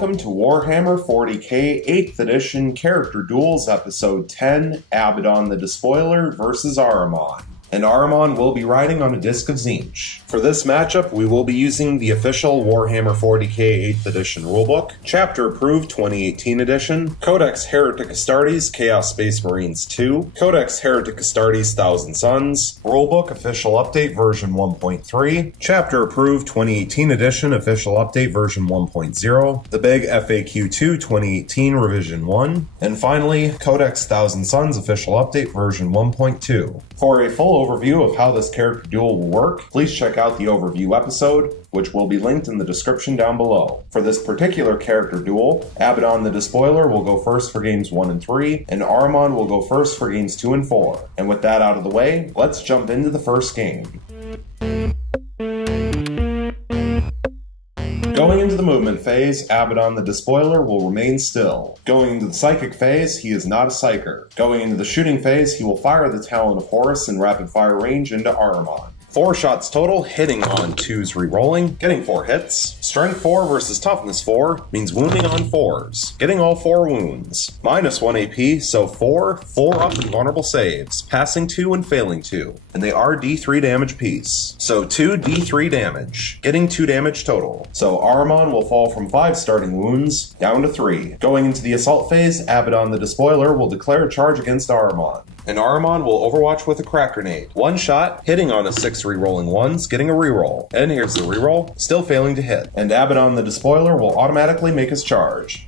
welcome to Warhammer 40k 8th edition Character Duels Episode 10, Abaddon the Despoiler vs. Ahriman. And Ahriman will be riding on a disc of Tzeentch. For this matchup, we will be using the official Warhammer 40k 8th edition rulebook, Chapter Approved 2018 edition, Codex Heretic Astartes Chaos Space Marines 2, Codex Heretic Astartes Thousand Suns, Rulebook Official Update version 1.3, Chapter Approved 2018 edition Official Update version 1.0, the Big FAQ 2 2018 revision 1, and finally, Codex Thousand Suns Official Update version 1.2. For a full overview of how this character duel will work, please check out the overview episode, which will be linked in the description down below. For this particular character duel, Abaddon the Despoiler will go first for games 1 and 3, and Ahriman will go first for games 2 and 4. And with that out of the way, let's jump into the first game. Going into the movement phase, Abaddon the Despoiler will remain still. Going into the psychic phase, he is not a psyker. Going into the shooting phase, he will fire the Talon of Horus in rapid fire range into Ahriman. 4 shots total, hitting on 2s rerolling, getting 4 hits. Strength 4 versus Toughness 4 means wounding on 4s, getting all 4 wounds. Minus 1 AP, so 4 up and vulnerable saves, passing 2 and failing 2. And they are D3 damage piece. So 2 D3 damage, getting 2 damage total. So Ahriman will fall from 5 starting wounds down to 3. Going into the assault phase, Abaddon the Despoiler will declare a charge against Ahriman. And Ahriman will overwatch with a crack grenade. 1 shot, hitting on a 6 rerolling 1s, getting a reroll. And here's the reroll, still failing to hit. And Abaddon the Despoiler will automatically make his charge.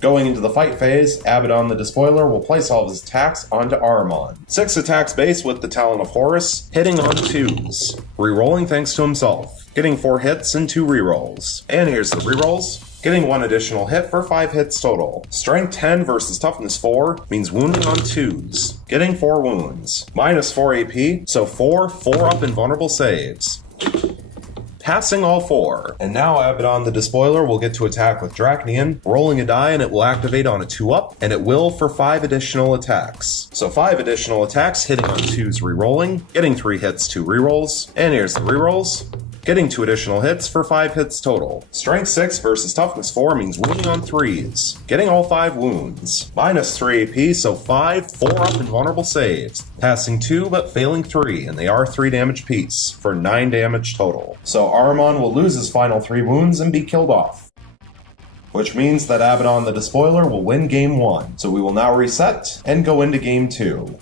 Going into the fight phase, Abaddon the Despoiler will place all of his attacks onto Ahriman. 6 attacks base with the Talon of Horus, hitting on 2s. Rerolling thanks to himself, getting 4 hits and 2 rerolls. And here's the rerolls. Getting 1 additional hit for 5 hits total. Strength 10 versus Toughness 4 means wounding on 2s, getting 4 wounds. Minus 4 AP, so 4 up and vulnerable saves. Passing all 4. And now Abaddon the Despoiler will get to attack with Draconian, rolling a die and it will activate on a 2-up, and it will for 5 additional attacks. So 5 additional attacks hitting on 2s rerolling, getting 3 hits, 2 rerolls, and here's the rerolls. Getting 2 additional hits for 5 hits total. Strength 6 versus Toughness 4 means wounding on 3s, getting all 5 wounds. Minus 3 AP, so 4 up and vulnerable saves. Passing 2 but failing 3, and they are 3 damage piece, for 9 damage total. So Ahriman will lose his final 3 wounds and be killed off. Which means that Abaddon the Despoiler will win game 1. So we will now reset and go into game 2.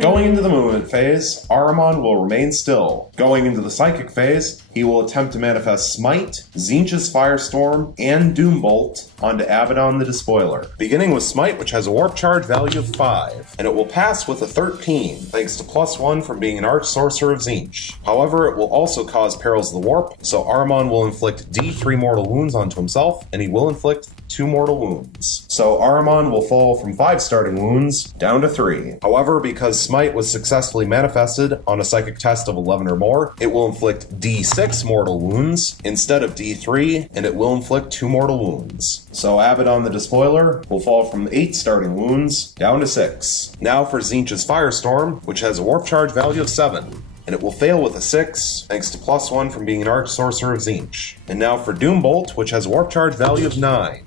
Going into the movement phase, Ahriman will remain still. Going into the psychic phase, he will attempt to manifest Smite, Tzeentch's Firestorm, and Doombolt onto Abaddon the Despoiler. Beginning with Smite, which has a warp charge value of 5, and it will pass with a 13, thanks to +1 from being an Arch Sorcerer of Tzeentch. However, it will also cause Perils of the Warp, so Ahriman will inflict D3 mortal wounds onto himself, and he will inflict 2 mortal wounds. So Ahriman will fall from 5 starting wounds down to 3. However, because Smite was successfully manifested on a psychic test of 11 or more, it will inflict D6 mortal wounds instead of D3, and it will inflict 2 mortal wounds. So Abaddon the Despoiler will fall from 8 starting wounds down to 6. Now for Tzeentch's Firestorm, which has a warp charge value of 7. And it will fail with a 6, thanks to +1 from being an Arch Sorcerer of Tzeentch. And now for Doombolt, which has a warp charge value of 9.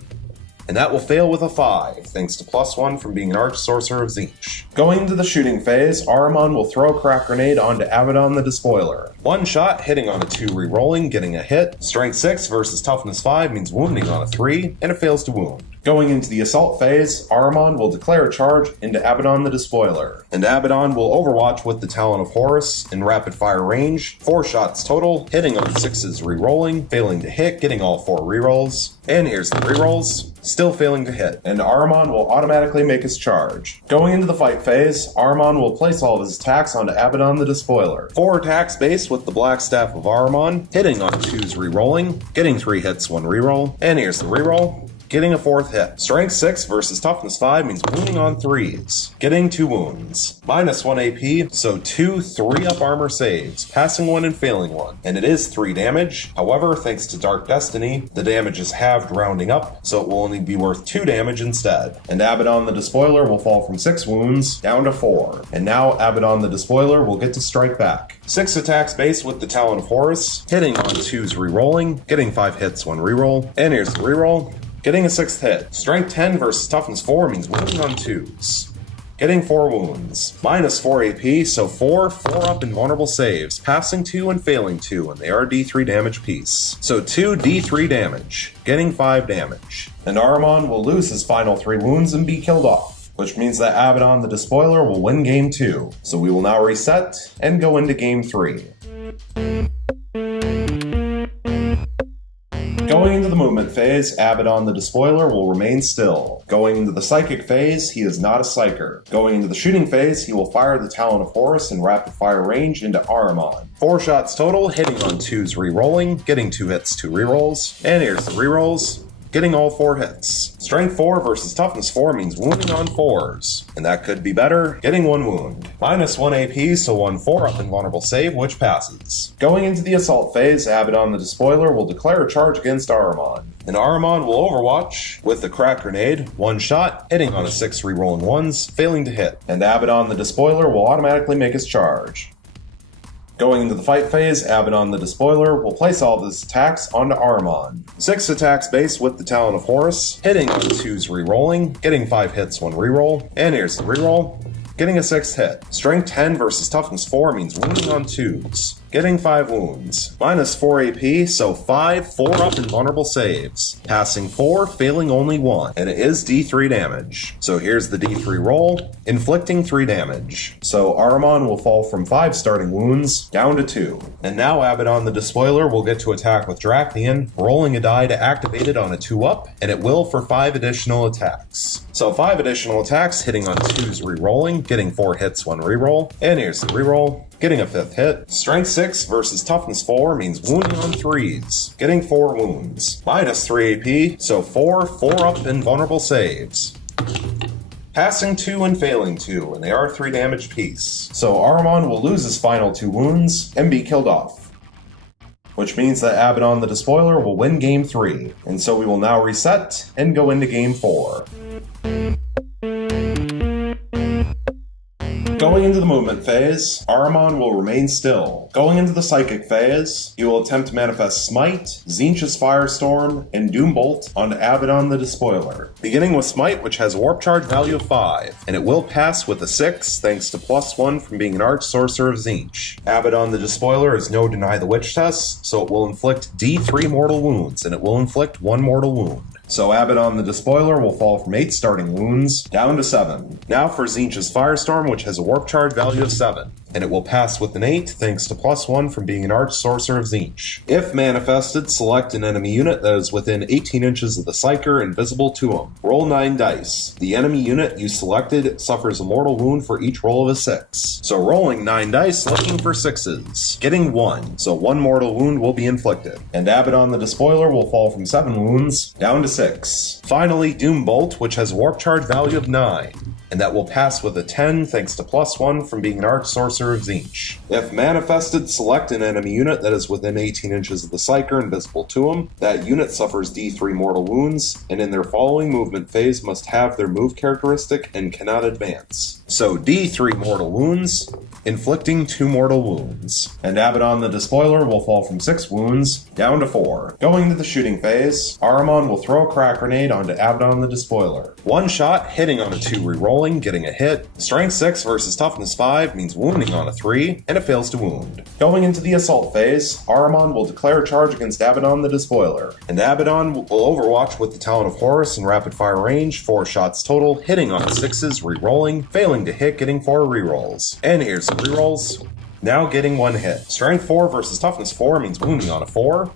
And that will fail with a 5, thanks to +1 from being an Arch Sorcerer of Tzeentch. Going into the shooting phase, Ahriman will throw a crack grenade onto Abaddon the Despoiler. 1 shot, hitting on a 2 rerolling, getting a hit. Strength 6 versus Toughness 5 means wounding on a 3, and it fails to wound. Going into the assault phase, Ahriman will declare a charge into Abaddon the Despoiler. And Abaddon will overwatch with the Talon of Horus in rapid fire range. 4 shots total, hitting on 6s rerolling, failing to hit, getting all 4 rerolls. And here's the rerolls, still failing to hit. And Ahriman will automatically make his charge. Going into the fight phase, Ahriman will place all of his attacks onto Abaddon the Despoiler. 4 attacks base with the Black Staff of Ahriman, hitting on 2s rerolling, getting 3 hits, 1 reroll. And here's the reroll. getting a 4th hit. Strength 6 versus Toughness 5 means wounding on 3s, getting 2 wounds. Minus 1 AP, so 2 3-up armor saves, passing 1 and failing 1. And it is 3 damage. However, thanks to Dark Destiny, the damage is halved rounding up, so it will only be worth 2 damage instead. And Abaddon the Despoiler will fall from 6 wounds down to 4. And now Abaddon the Despoiler will get to strike back. 6 attacks base with the Talon of Horus, hitting on 2s rerolling, getting 5 hits when reroll. And here's the reroll, getting a 6th hit. Strength 10 versus Toughness 4 means wounding on 2s, getting 4 wounds. Minus 4 AP, so 4 4-up invulnerable saves, passing 2 and failing 2, and they are D3 damage piece. So 2 D3 damage, getting 5 damage. And Ahriman will lose his final 3 wounds and be killed off, which means that Abaddon the Despoiler will win Game 2. So we will now reset and go into Game 3. Going into the movement phase, Abaddon the Despoiler will remain still. Going into the psychic phase, he is not a psyker. Going into the shooting phase, he will fire the Talon of Horus in rapid fire range into Ahriman. 4 shots total, hitting on 2s rerolling, getting 2 hits, 2 rerolls. And here's the rerolls, getting all 4 hits. Strength 4 versus Toughness 4 means wounding on 4s, and that could be better, getting 1 wound. Minus 1 AP, so 1 4-up invulnerable save, which passes. Going into the assault phase, Abaddon the Despoiler will declare a charge against Ahriman. And Ahriman will overwatch with the crack grenade, 1 shot, hitting on a 6 rerolling 1s, failing to hit. And Abaddon the Despoiler will automatically make his charge. Going into the fight phase, Abaddon the Despoiler will place all of his attacks onto Ahriman. 6 attacks base with the Talon of Horus, hitting on 2s rerolling, getting 5 hits when reroll. And here's the reroll, getting a 6th hit. Strength 10 versus Toughness 4 means wounding on 2s, getting 5 wounds. Minus 4 AP, so 5 4-up invulnerable saves, passing 4, failing only 1, and it is D3 damage. So here's the D3 roll, inflicting 3 damage. So Ahriman will fall from 5 starting wounds down to 2. And now Abaddon the Despoiler will get to attack with Draknian, rolling a die to activate it on a 2-up, and it will for 5 additional attacks. So 5 additional attacks, hitting on 2s rerolling, getting 4 hits when reroll. And here's the reroll, getting a 5th hit. Strength 6 versus Toughness 4 means wounding on 3s, getting 4 wounds. Minus 3 AP, so 4 4-up invulnerable saves, passing 2 and failing 2, and they are 3 damage piece. So Ahriman will lose his final 2 wounds and be killed off, which means that Abaddon the Despoiler will win Game 3. And so we will now reset and go into Game 4. Going into the movement phase, Ahriman will remain still. Going into the psychic phase, he will attempt to manifest Smite, Tzeentch's Firestorm, and Doombolt onto Abaddon the Despoiler. Beginning with Smite, which has a warp charge value of 5, and it will pass with a 6 thanks to +1 from being an Arch Sorcerer of Tzeentch. Abaddon the Despoiler is no Deny the Witch test, so it will inflict D3 mortal wounds, and it will inflict 1 mortal wound. So Abaddon the Despoiler will fall from 8 starting wounds down to 7. Now for Tzeentch's Firestorm, which has a warp charge value of 7, and it will pass with an 8 thanks to +1 from being an Arch Sorcerer of Tzeentch. If manifested, select an enemy unit that is within 18 inches of the Psyker and visible to him. Roll 9 dice. The enemy unit you selected suffers a mortal wound for each roll of a 6. So rolling 9 dice, looking for 6s, getting 1, so 1 mortal wound will be inflicted. And Abaddon the Despoiler will fall from 7 wounds down to 6. Finally, Doombolt, which has a warp charge value of 9, and that will pass with a 10 thanks to +1 from being an Arch Sorcerer of Tzeentch. If manifested, select an enemy unit that is within 18 inches of the Psyker and visible to him. That unit suffers D3 mortal wounds, and in their following movement phase must have their move characteristic and cannot advance. So D3 mortal wounds, inflicting 2 mortal wounds. And Abaddon the Despoiler will fall from 6 wounds down to 4. Going to the shooting phase, Ahriman will throw a crack grenade onto Abaddon the Despoiler. 1 shot, hitting on a 2 rerolling, getting a hit. Strength 6 versus Toughness 5 means wounding on a 3, and it fails to wound. Going into the assault phase, Ahriman will declare a charge against Abaddon the Despoiler. And Abaddon will overwatch with the Talon of Horus in rapid fire range, 4 shots total, hitting on 6s, rerolling, failing to hit, getting 4 rerolls. And here's some rerolls. Now getting 1 hit. Strength 4 versus Toughness 4 means wounding on a 4,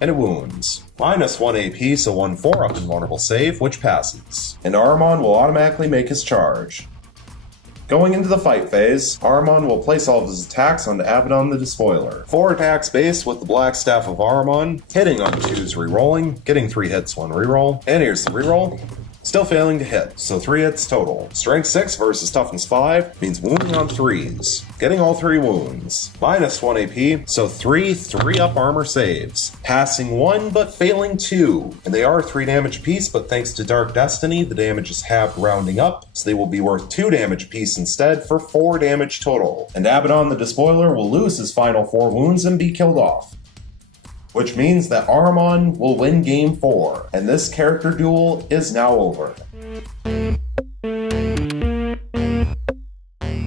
and it wounds. Minus 1 AP, so 1 4-up invulnerable save, which passes. And Ahriman will automatically make his charge. Going into the fight phase, Ahriman will place all of his attacks onto Abaddon the Despoiler. 4 attacks base with the Black Staff of Ahriman, hitting on 2s rerolling, getting 3 hits 1 reroll, and here's the reroll. Still failing to hit, so 3 hits total. Strength 6 versus Toughness 5 means wounding on 3s. Getting all 3 wounds. Minus 1 AP, so 3 up armor saves. Passing 1 but failing 2. And they are 3 damage apiece, but thanks to Dark Destiny, the damage is halved rounding up, so they will be worth 2 damage apiece instead for 4 damage total. And Abaddon the Despoiler will lose his final 4 wounds and be killed off. Which means that Ahriman will win Game 4, and this character duel is now over.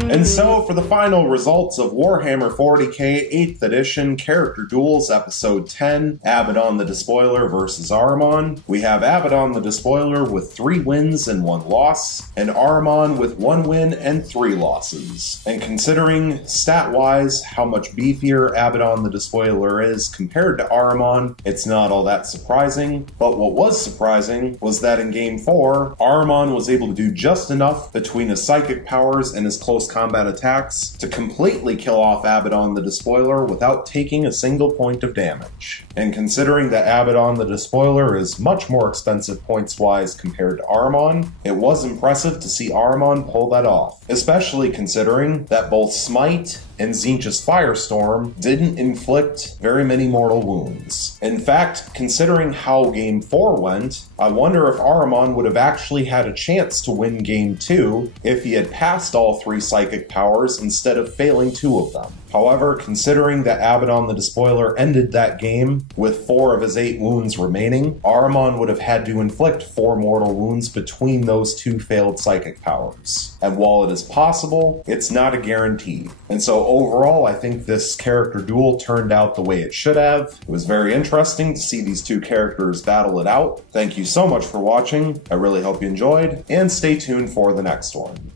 And so, for the final results of Warhammer 40k 8th Edition Character Duels Episode 10, Abaddon the Despoiler vs. Ahriman, we have Abaddon the Despoiler with 3 wins and 1 loss, and Ahriman with 1 win and 3 losses. And considering, stat-wise, how much beefier Abaddon the Despoiler is compared to Ahriman, it's not all that surprising. But what was surprising was that in Game 4, Ahriman was able to do just enough between his psychic powers and his close combat attacks to completely kill off Abaddon the Despoiler without taking a single point of damage. And considering that Abaddon the Despoiler is much more expensive points-wise compared to Ahriman, it was impressive to see Ahriman pull that off, especially considering that both Smite and Tzeentch's Firestorm didn't inflict very many mortal wounds. In fact, considering how Game 4 went, I wonder if Ahriman would have actually had a chance to win Game 2 if he had passed all 3 psychic powers instead of failing 2 of them. However, considering that Abaddon the Despoiler ended that game with 4 of his 8 wounds remaining, Ahriman would have had to inflict 4 mortal wounds between those 2 failed psychic powers. And while it is possible, it's not a guarantee. And so overall, I think this character duel turned out the way it should have. It was very interesting to see these 2 characters battle it out. Thank you so much for watching. I really hope you enjoyed, and stay tuned for the next one.